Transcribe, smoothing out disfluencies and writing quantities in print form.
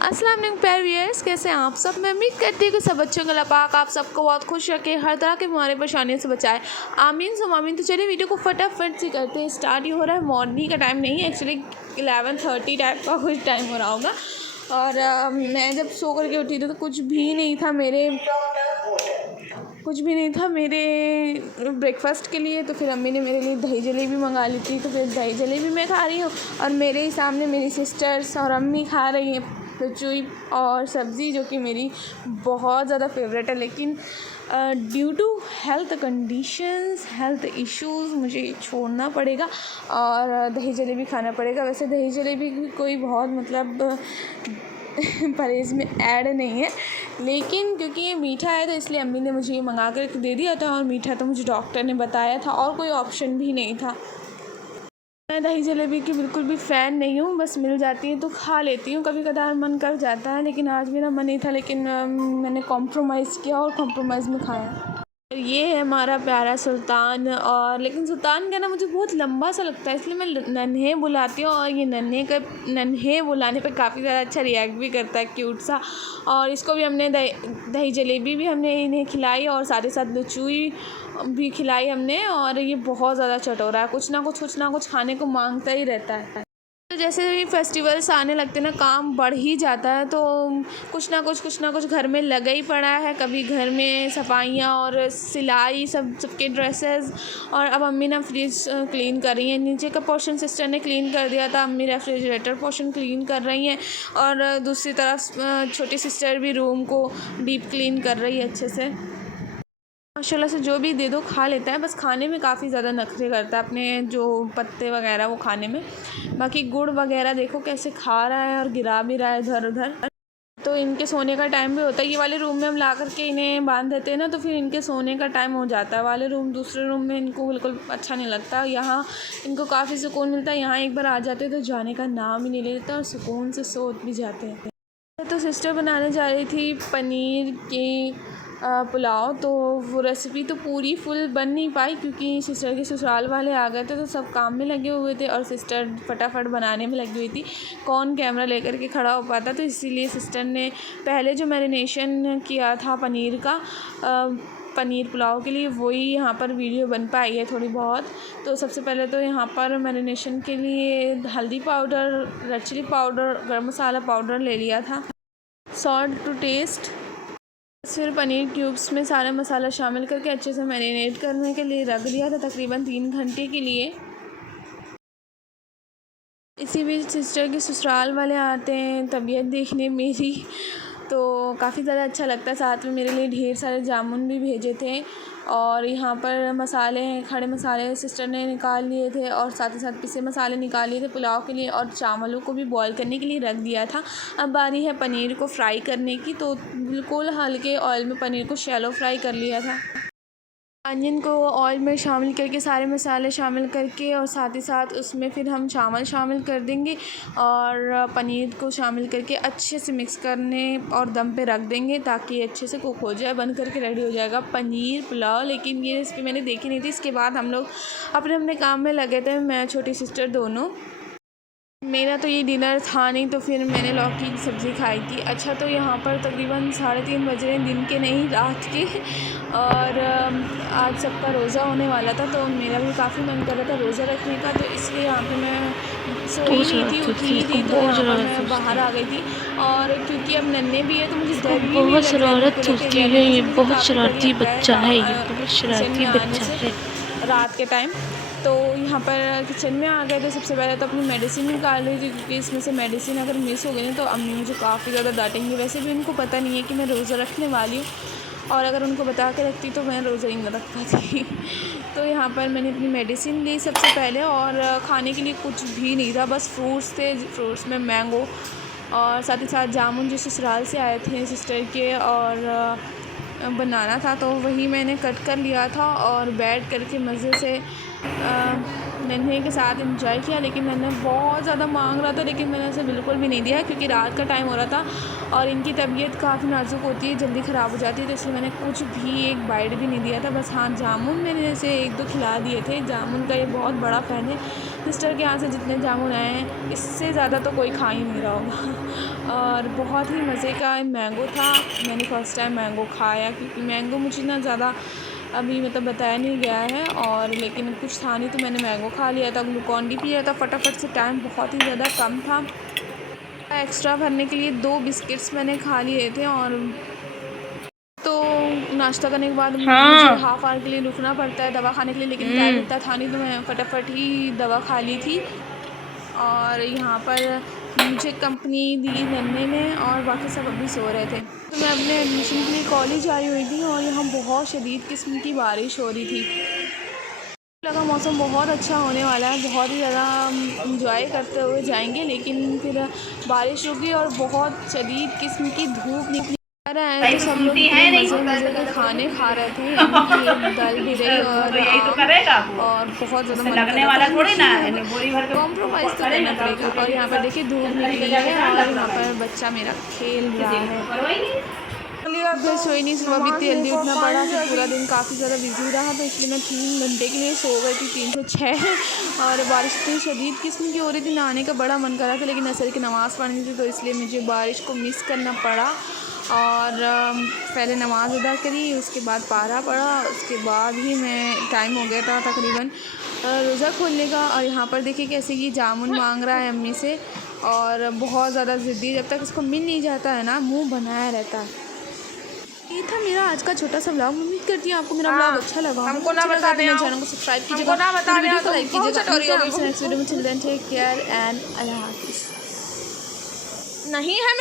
अस्सलाम वालेकुम प्यारे व्यूअर्स, कैसे हैं आप सब। मैं उम्मीद करती हूँ कि सब बच्चों को अल्लाह पाक आप सबको बहुत खुश रखे, हर तरह के बीमारी परेशानियों से बचाए। आमीन सुम आमीन। तो चलिए वीडियो को फटाफट से करते हैं स्टार्ट। ये हो रहा है मॉर्निंग का टाइम नहीं है, एक्चुअली 11:30 टाइप का कुछ टाइम हो रहा होगा। और मैं जब सो करके उठी थी तो कुछ भी नहीं था मेरे ब्रेकफास्ट के लिए। तो फिर अम्मी ने मेरे लिए दही जलेबी मंगा ली थी, तो फिर दही जलेबी मैं खा रही हूँ और मेरे ही सामने मेरी सिस्टर्स और अम्मी खा रही हैं लुचुई और सब्ज़ी, जो कि मेरी बहुत ज़्यादा फेवरेट है। लेकिन due to health conditions, health issues मुझे छोड़ना पड़ेगा और दही जलेबी खाना पड़ेगा। वैसे दही जलेबी कोई बहुत मतलब परहेज़ में ऐड नहीं है, लेकिन क्योंकि ये मीठा है तो इसलिए अम्मी ने मुझे ये मंगा कर दे दिया था। और मीठा तो मुझे डॉक्टर ने बताया था और कोई ऑप्शन भी नहीं था। मैं दही जलेबी की बिल्कुल भी फ़ैन नहीं हूँ, बस मिल जाती है तो खा लेती हूँ, कभी कदार मन कर जाता है। लेकिन आज मेरा मन नहीं था, लेकिन मैंने कॉम्प्रोमाइज़ किया और कॉम्प्रोमाइज़ में खाया। ये है हमारा प्यारा सुल्तान। और लेकिन सुल्तान कहना मुझे बहुत लंबा सा लगता है, इसलिए मैं नन्हे बुलाती हूँ। और ये नन्हे बुलाने पे काफ़ी ज़्यादा अच्छा रिएक्ट भी करता है, क्यूट सा। और इसको भी हमने दही जलेबी भी हमने इन्हें खिलाई और साथ ही साथ लुचुई भी खिलाई हमने। और ये बहुत ज़्यादा चटोरा है, कुछ ना कुछ खाने को मांगता ही रहता है। तो जैसे भी फेस्टिवल्स आने लगते हैं ना, काम बढ़ ही जाता है। तो कुछ ना कुछ घर में लगा ही पड़ा है। कभी घर में सफाइयाँ और सिलाई, सबके ड्रेसेस। और अब अम्मी ना फ्रिज क्लीन कर रही हैं, नीचे का पोर्शन सिस्टर ने क्लीन कर दिया था, अम्मी रेफ्रिजरेटर पोर्शन क्लीन कर रही हैं। और दूसरी तरफ छोटी सिस्टर भी रूम को डीप क्लीन कर रही है अच्छे से। माशाल्लाह से जो भी दे दो खा लेता है, बस खाने में काफ़ी ज़्यादा नखरे करता है, अपने जो पत्ते वगैरह वो खाने में। बाकी गुड़ वगैरह देखो कैसे खा रहा है और गिरा भी रहा है इधर उधर। तो इनके सोने का टाइम भी होता है। ये वाले रूम में हम ला करके इन्हें बांध देते हैं ना, तो फिर इनके सोने का टाइम हो जाता है। वाले रूम दूसरे रूम में इनको बिल्कुल अच्छा नहीं लगता। यहाँ इनको काफ़ी सुकून मिलता है, यहाँ एक बार आ जाते हैं तो जाने का नाम ही नहीं लेता और सुकून से सो भी जाते हैं। तो सिस्टर बनाने जा रही थी पनीर की पुलाव। तो वो रेसिपी तो पूरी फुल बन नहीं पाई, क्योंकि सिस्टर के ससुराल वाले आ गए थे तो सब काम में लगे हुए थे और सिस्टर फटाफट बनाने में लगी हुई थी। कौन कैमरा लेकर के खड़ा हो पाता, तो इसीलिए सिस्टर ने पहले जो मैरिनेशन किया था पनीर का पनीर पुलाव के लिए, वही यहाँ पर वीडियो बन पाई है थोड़ी बहुत। तो सबसे पहले तो यहाँ पर मैरिनेशन के लिए हल्दी पाउडर, रेड चिली पाउडर, गरम मसाला पाउडर ले लिया था, सॉल्ट टू टेस्ट। फिर पनीर क्यूब्स में सारा मसाला शामिल करके अच्छे से मैरिनेट करने के लिए रख दिया था तकरीबन 3 घंटे के लिए। इसी बीच सिस्टर के ससुराल वाले आते हैं तबीयत देखने मेरी, तो काफ़ी ज़्यादा अच्छा लगता है। साथ में मेरे लिए ढेर सारे जामुन भी भेजे थे। और यहाँ पर मसाले हैं, खड़े मसाले सिस्टर ने निकाल लिए थे और साथ ही साथ पिसे मसाले निकाल लिए थे पुलाव के लिए। और चावलों को भी बॉईल करने के लिए रख दिया था। अब बारी है पनीर को फ्राई करने की, तो बिल्कुल हल्के ऑयल में पनीर को शैलो फ्राई कर लिया था। अनियन को ऑयल में शामिल करके सारे मसाले शामिल करके और साथ ही साथ उसमें फिर हम चावल शामिल कर देंगे और पनीर को शामिल करके अच्छे से मिक्स करने और दम पे रख देंगे ताकि ये अच्छे से कुक हो जाए। बन करके रेडी हो जाएगा पनीर पुलाव। लेकिन ये रेसिपी मैंने देखी नहीं थी। इसके बाद हम लोग अपने अपने काम में लगे थे, मैं छोटी सिस्टर दोनों। मेरा तो ये डिनर था नहीं, तो फिर मैंने लौकी की सब्ज़ी खाई थी। अच्छा, तो यहाँ पर तकरीबन 3:30 बज रहे हैं, दिन के नहीं रात के। और आज सबका रोज़ा होने वाला था, तो मेरा भी काफ़ी मन कर रहा था रोज़ा रखने का, तो इसलिए यहाँ पे मैं सोई नहीं थी, उठी ही थी। तो यहाँ पर मैं बाहर आ गई थी। और क्योंकि अब नन्हे भी है तो मुझे डर भी नहीं बहुत लग रहा शरारत होती है, ये बहुत शरारती बच्चा है, ये बहुत किचन शरारती में आने बच्चा से है। रात के टाइम। तो यहाँ पर किचन में आ गए थे। सबसे पहले तो अपनी मेडिसिन निकाल रही थी, क्योंकि इसमें से मेडिसिन अगर मिस हो गई ना तो अम्मी मुझे काफ़ी ज़्यादा डांटेंगी। वैसे भी उनको पता नहीं है कि मैं रोज़ा रखने वाली हूँ, और अगर उनको बता के रखती तो मैं रोज़ा ही न रख पाती। तो यहाँ पर मैंने अपनी मेडिसिन ली सबसे पहले। और खाने के लिए कुछ भी नहीं था, बस फ्रूट्स थे। फ्रूट्स में मैंगो और साथ ही साथ जामुन जो ससुराल से आए थे सिस्टर के, और बनाना था, तो वही मैंने कट कर लिया था और बैठ करके मज़े से नन्हे के साथ एंजॉय किया। लेकिन नन्हा बहुत ज़्यादा मांग रहा था, लेकिन मैंने उसे बिल्कुल भी नहीं दिया, क्योंकि रात का टाइम हो रहा था और इनकी तबीयत काफ़ी नाजुक होती है, जल्दी ख़राब हो जाती है। तो इसलिए मैंने कुछ भी एक बाइट भी नहीं दिया था। बस हाँ, जामुन मैंने जैसे 1-2 खिला दिए थे। जामुन का ये बहुत बड़ा फ़ैन है, सिस्टर के यहाँ से जितने जामुन आए हैं इससे ज़्यादा तो कोई खा ही नहीं रहा होगा। और बहुत ही मज़े का मैंगो था। मैंने फ़र्स्ट टाइम मैंगो खाया क्योंकि मैंगो मुझे ना ज़्यादा अभी मतलब बताया नहीं गया है, और लेकिन कुछ था नहीं तो मैंने मैंगो खा लिया था। ग्लूकॉन डी पिया था फटाफट से, टाइम बहुत ही ज़्यादा कम था। एक्स्ट्रा भरने के लिए 2 बिस्किट्स मैंने खा लिए थे, और तो नाश्ता करने के बाद मुझे हाफ़ आवर के लिए रुकना पड़ता है दवा खाने के लिए, लेकिन टाइम इतना था नहीं तो मैं फटाफट ही दवा खा ली थी। और यहाँ पर मुझे कंपनी दी नन्हे ने, और बाकी सब अभी सो रहे थे। तो मैं अपने एडमिशन के लिए कॉलेज आई हुई थी, और यहाँ बहुत शदीद किस्म की बारिश हो रही थी। लगा मौसम बहुत अच्छा होने वाला है, बहुत ही ज़्यादा इंजॉय करते हुए जाएंगे, लेकिन फिर बारिश रुकी और बहुत शदीद किस्म की धूप निकली। रहा है तो सब लोग मज़े के खाने खा रहे थे, यानी कि दाल भी रही और बहुत ज़्यादा मन कर रहा था। कॉम्प्रोमाइज़ तो करना पड़ेगा। और यहाँ पर देखिए धूप निकली है, और यहाँ पर बच्चा मेरा खेल रहा है। फिर सोई नहीं, सुबह भी इतनी जल्दी उठना पड़ा, फिर पूरा दिन काफ़ी ज़्यादा बिजी रहा, तो इसलिए मैं 3 घंटे के लिए सो गई थी, 3 से 6। और बारिश इतनी शदीद किस्म की हो रही थी, नहाने का बड़ा मन कर रहा था, लेकिन असर की नमाज़ पढ़नी थी, तो इसलिए मुझे बारिश को मिस करना पड़ा। और पहले नमाज़ अदा करी, उसके बाद पारा पढ़ा, उसके बाद ही मैं टाइम हो गया था तकरीबन रोज़ा खोलने का। और यहाँ पर देखिए कैसे ये जामुन मांग रहा है अम्मी से, और बहुत ज़्यादा ज़िद्दी, जब तक इसको मिल नहीं जाता है ना मुँह बनाया रहता है। ये था मेरा आज का छोटा सा व्लॉग। उम्मीद करती हूँ आपको मेरा व्लॉग अच्छा लगा। हमको ना बता दें, चैनल को सब्सक्राइब कीजिएगा, वीडियो को लाइक कीजिएगा। नेक्स्ट वीडियो में चिल्ड्रन टेक केयर एंड अल्लाह हाफिज़। नहीं है